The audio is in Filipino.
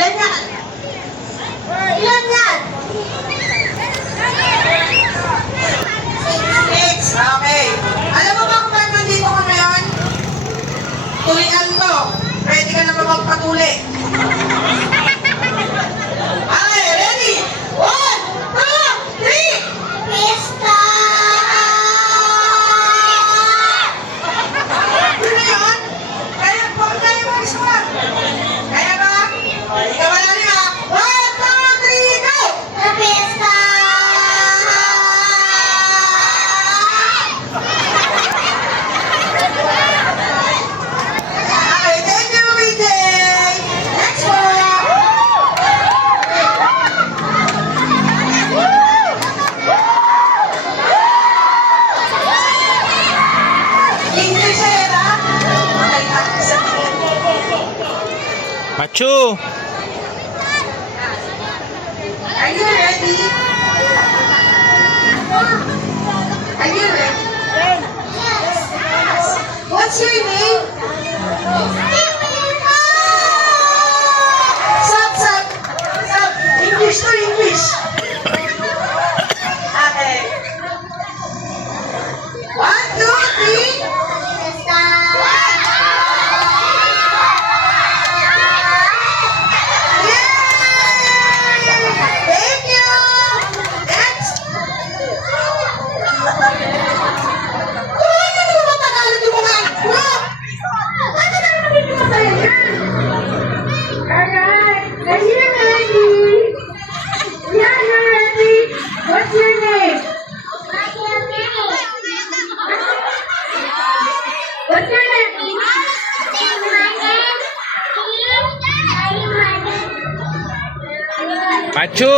Ilan yan? Ilan yan? 6. Okay. Alam mo ba kung bakit nandito ka ngayon? Tulian mo. Pwede ka naman magpatuli. Okay, ready? 1, 2, 3! Pista! Yun na yun? Kaya po tayo mo isa. Kaya ba? Ikaw wala rin ha? 1, 2, 3, go! Pista! Okay, thank you, BJ! Next one! English era? Okay, Machu! are you ready? Are you ready? Yes. What's your name? Stop, stop. Stop. English to English. Okay. 1, 2, 3. Thank you. Next. Ano naman Tagalog yung mga anak mo? Ano naman yung mga yan? Alright. Are you ready? Yeah, you're ready. What's your name? What's your name? Machu!